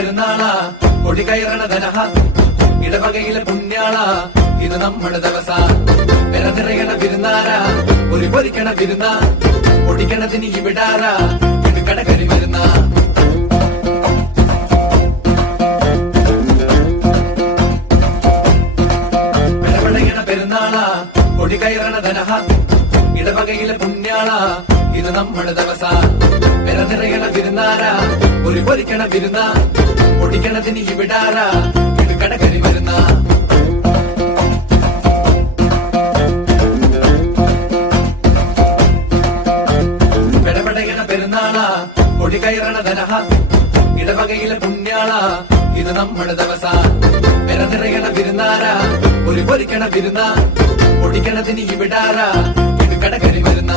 പെരുന്നാളാ കൊടി കയറണ ധനഹ ഇടവകയിലെ പുണ്യാളാ ഇത് നമ്മുടെ ദിവസ പെര നിറയണ വിരുന്നാരാ ഒരു പൊരിക്കണ വിരുന്ന പൊടിക്കണതിന് ഇവിടാറാ ഇത് കടകരി വരുന്ന പെരപടയണ പെരുന്നാളാ കൊടി കയറണ ധനഹ ഇടവകയിലെ പുണ്യാളാ ഇത് നമ്മുടെ ദിവസ പെര നിറയണ വിരുന്നാരാ ഒരു പൊരിക്കണ വിരുന്ന പൊടിക്കണതിന് ഇവിടാറാ ഇത് കടകരി വരുന്ന പെരപടയണ പെരുന്നാളാ കൊടി കയറണ ധനഹ ഇടവകയിലെ പുണ്യാളാ ഇത് നമ്മുടെ ദിവസ പെര നിറയണ വിരുന്നാരാ ഒരു പൊരിക്കണ വിരുന്ന പൊടിക്കണതിന് ഇവിടാറാ ഇത് കടകരി വരുന്ന